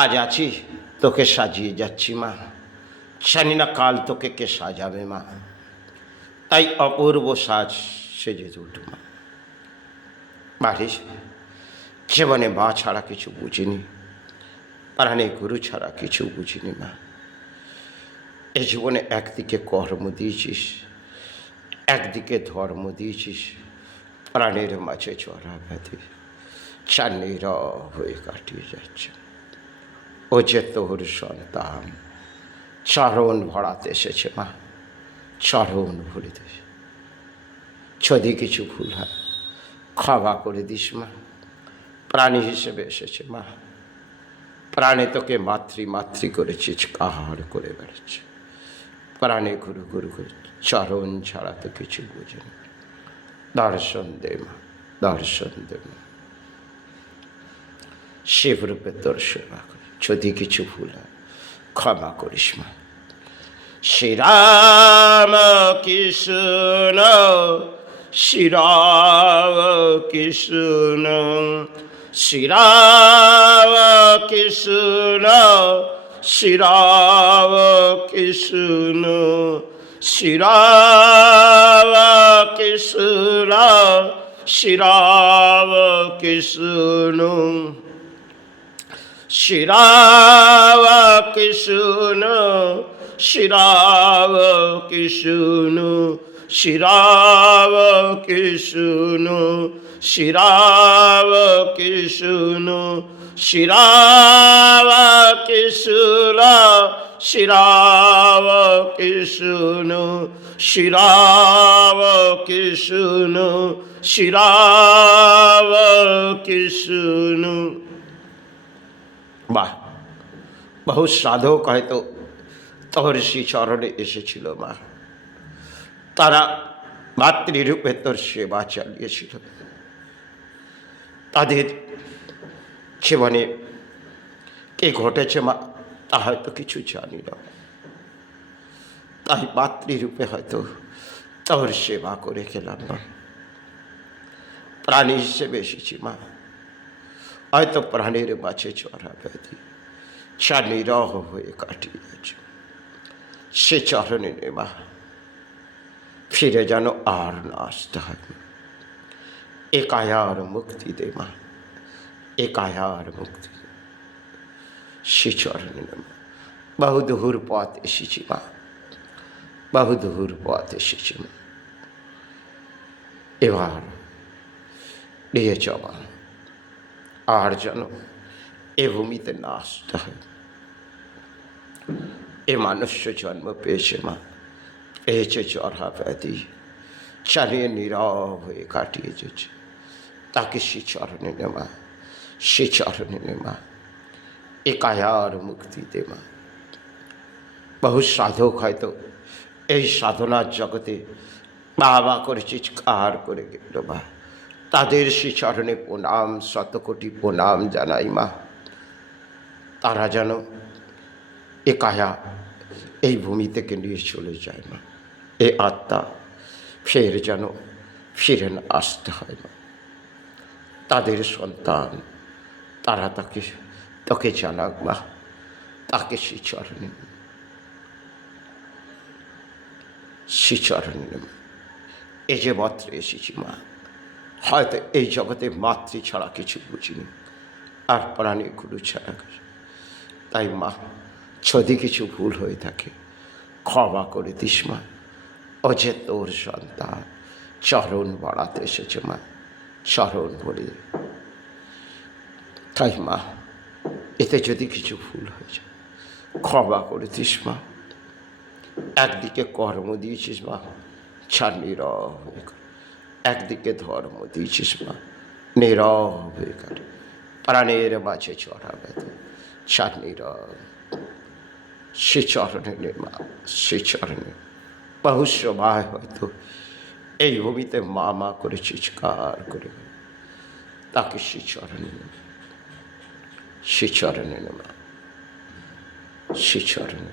আজ আছি, তোকে সাজিয়ে যাচ্ছি মা। জানি না কাল তোকে কে সাজাবে মা, তাই অপূর্ব সাজ সেজে উঠ মা। বাড়ির জীবনে মা ছাড়া কিছু বুঝিনি, প্রাণে গুরু ছাড়া কিছু বুঝিনি মা। এ জীবনে একদিকে কর্ম দিয়েছিস, একদিকে ধর্ম দিয়েছিস, প্রাণের মাঝে চড়া ব্যাধি চান্নির হয়ে কাটিয়ে যাচ্ছে। ও যে তোর সন্তান চরণ ভরাতে এসেছে মা, চরণ ভরিতে। যদি কিছু ভুল হয় ক্ষমা করে দিস মা। প্রাণী হিসেবে এসেছে মা, প্রাণে তোকে মাতৃ মাতৃ করেছিস, কাহার করে বেড়াচ্ছে। প্রাণে গুরু গুরু করে চরণ ছাড়া তো কিছু বোঝে না। দর্শন দে মা, দর্শন দে মা। শিবরূপে তোর সেবা করি, যদি কিছু ভুল হয় ক্ষমা করিস মা। শ্রীরাম কৃষ্ণ শ্রীরাম কৃষ্ণ শ্রীরাম কৃষ্ণ শ্রীরাম কৃষ্ণ শ্রীরাম কৃষ্ণ শ্রীরাম কৃষ্ণ শ্রীরাম কৃষ্ণ শ্রীরাম কৃষ্ণ শ্রীরাম কৃষ্ণ শ্রীরাম কৃষ্ণ শ্রীরাম কৃষ্ণ শ্রীরাম কৃষ্ণ শ্রীরাম কৃষ্ণ শ্রীরাম কৃষ্ণ। বাহ, বহু সাধক হয়তো তোর শ্রীচরণে এসেছিল মা। তারা মাতৃরূপে তোর সেবা চালিয়েছিল। তাদের জীবনে কে ঘটেছে মা তা হয়তো কিছু জানি না, তাই মাতৃরূপে হয়তো তোর সেবা করে গেলাম না। প্রাণী হিসেবে এসেছি মা, হয়তো প্রাণের মাঝে চড়া ব্যাধি চা নিরহ হয়ে কাটিয়ে গেছে। সে চরণে নে মা, ফিরে যেন আর না আসতে হয়। এ কায়ার মুক্তি দে মা, এ কায়ার মুক্তি দে। সে চরণে নে মা। বহুদূর পথ এসেছি মা, বহুদূর পথ এসেছি মা। এবার নিয়ে চমা, আর যেন এ ভূমিতে না আসতে হয়। এ মানুষ্য জন্ম পেয়েছে মা, পেয়েছে চড়া ব্যাধি, চালিয়ে নীরব হয়ে কাটিয়ে যেছে। তাকে সে চরণে নে মা, সে চরণে নে মা। এ কায়ার মুক্তি দে মা। বহু সাধক হয়তো এই সাধনার জগতে বাবা করেছিস, কার করে গেল মা। তাদের সে চরণে প্রণাম, শতকোটি প্রণাম জানাই মা। তারা যেন এ কায়া এই ভূমি থেকে নিয়ে চলে যায় মা। এ আত্মা ফের যেন ফিরে না আসতে হয় মা। তাদের সন্তান তারা তোকে জানাক মা, তাকে শ্রীচরণে শ্রীচরণে মা। এই যে মাত্র এসেছি মা, হয়তো এই জগতে মাতৃ ছাড়া কিছু বুঝিনি, আর প্রাণী গুরু ছাড়া কিছু। তাই মা, যদি কিছু ভুল হয়ে থাকে ক্ষমা করে দিস মা। ও যে তোর সন্তান চরণ বাড়াতে এসেছে মা, চরণ ভরে। তাই মা, এতে যদি কিছু ভুল হয়ে যায় ক্ষমা করে দিস মা। একদিকে কর্ম দিয়েছিস মা, ছাড় নীরব হয়ে কাটে। একদিকে ধর্ম দিয়েছিস মা, নীরব হয়ে কাটে। প্রাণের মাঝে চড়া ব্যাধি ছাড় নীরব। সে চরণে নে মা, সে চরণে। বহু সময় হয়তো এই ভূমিতে মা মা করে চিৎকার করে, তাকে সে চরণে নে, সে চরণে নে মা, সে চরণে।